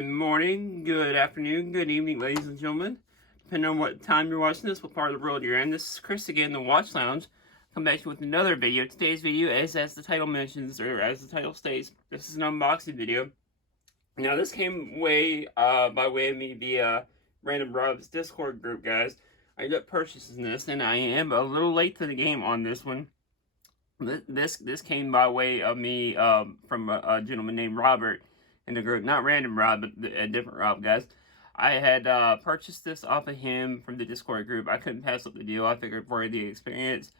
Good morning, good afternoon, good evening, ladies and gentlemen. Depending on what time you're watching this, what part of the world you're in. This is Chris again, the Watch Lounge. Come back to you with another video. Today's video is, as the title mentions, or as the title states, this is an unboxing video. Now, this came by way of me via Random Rob's Discord group, guys. I ended up purchasing this, and I am a little late to the game on this one. This came by way of me from a gentleman named Robert in the group. Not Random Rob, but a different Rob, guys. I had purchased this off of him from the Discord group. I couldn't pass up the deal. I figured for the experience,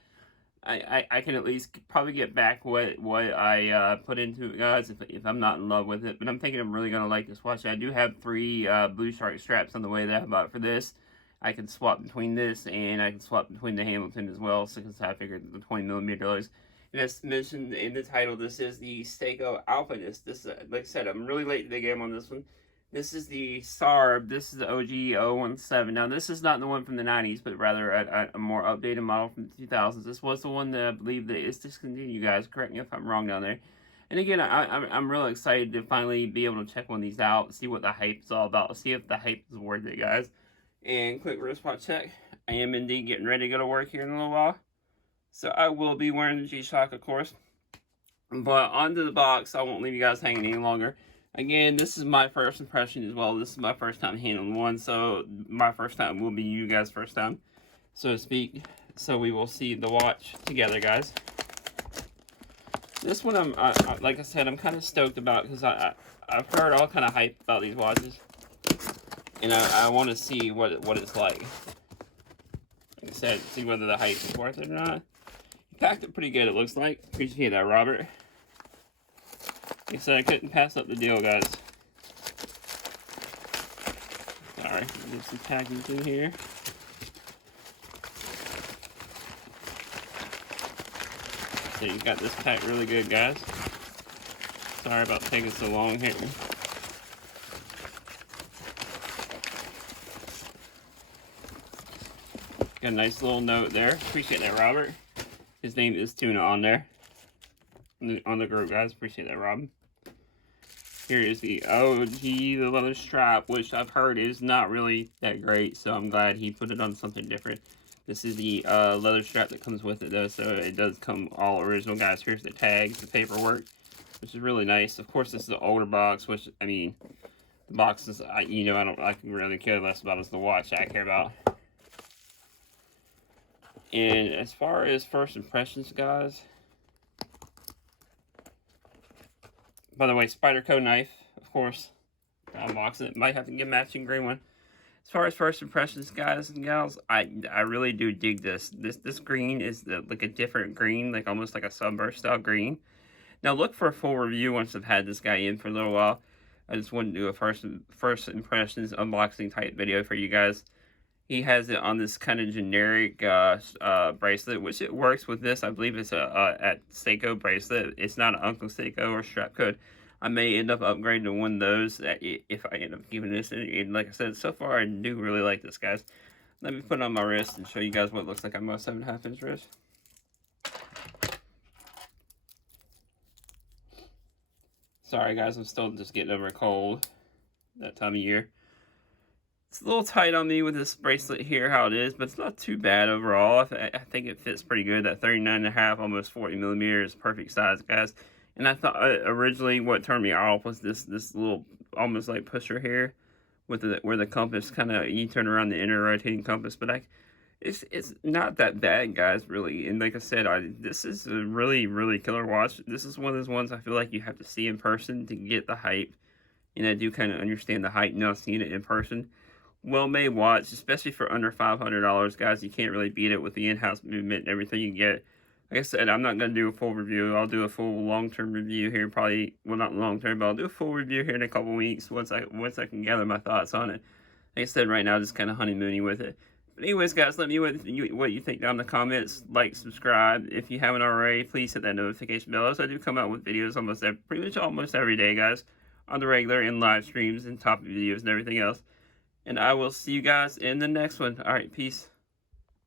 I can at least probably get back what I put into it, guys, if I'm not in love with it. But I'm thinking I'm really going to like this watch. I do have 3 Blue Shark straps on the way that I bought for this. I can swap between this, and I can swap between the Hamilton as well, since I figured the 20mm. And as mentioned in the title, this is the Seiko Alpinist. This, like I said, I'm really late to the game on this one. This is the Sarb. This is the OG 017. Now, this is not the one from the 90s, but rather a more updated model from the 2000s. This was the one that I believe that is discontinued, you guys. Correct me if I'm wrong down there. And again, I'm really excited to finally be able to check one of these out, see what the hype is all about, see if the hype is worth it, guys. And quick wristwatch check. I am indeed getting ready to go to work here in a little while. So I will be wearing the G-Shock, of course. But onto the box, I won't leave you guys hanging any longer. Again, this is my first impression as well. This is my first time handling one, so my first time will be you guys' first time, so to speak. So we will see the watch together, guys. This one, like I said, I'm kind of stoked about because I've heard all kind of hype about these watches, and I want to see what it's like. Like I said, see whether the hype is worth it or not. Packed it pretty good, it looks like. Appreciate that, Robert. Like I said, I couldn't pass up the deal, guys. Sorry, there's some package in here. So you got this packed really good, guys. Sorry about taking so long here. Got a nice little note there. Appreciate that, Robert. His name is Tuna on there. On the group, guys. Appreciate that, Rob. Here is the OG, the leather strap, which I've heard is not really that great, so I'm glad he put it on something different. This is the leather strap that comes with it, though, so it does come all original, guys. Here's the tags, the paperwork, which is really nice. Of course, this is the older box, which, I mean, the boxes, I can really care less about as the watch I care about. And as far as first impressions, guys, by the way, Spyderco knife, of course, unboxing it. Might have to get a matching green one. As far as first impressions, guys and gals, I really do dig this. This green is like a different green, like almost like a sunburst style green. Now look for a full review once I've had this guy in for a little while. I just wanted to do a first impressions unboxing type video for you guys. He has it on this kind of generic bracelet, which it works with this. I believe it's a Seiko bracelet. It's not an Uncle Seiko or strap code. I may end up upgrading to one of those if I end up giving this. And like I said, so far I do really like this, guys. Let me put it on my wrist and show you guys what it looks like on my 7.5 inch wrist. Sorry, guys, I'm still just getting over a cold that time of year. It's a little tight on me with this bracelet here, how it is, but it's not too bad overall. I think it fits pretty good. That 39.5, almost 40mm is perfect size, guys. And I thought originally what turned me off was this little almost like pusher here, with where the compass kind of, you turn around the inner rotating compass. But it's not that bad, guys, really. And like I said, this is a really killer watch. This is one of those ones I feel like you have to see in person to get the hype. And I do kind of understand the hype now seeing it in person. Well-made watch, especially for under $500, guys. You can't really beat it with the in-house movement and everything you get. Like I said, I'm not going to do a full review. I'll do a full long-term review here, probably, well, not long-term, but I'll do a full review here in a couple weeks once I can gather my thoughts on it. Like I said, right now, just kind of honeymoony with it. But anyways, guys, let me know what you think down in the comments. Like, subscribe. If you haven't already, please hit that notification bell. As I do come out with videos pretty much almost every day, guys, on the regular, and live streams and topic videos and everything else. And I will see you guys in the next one. All right, peace.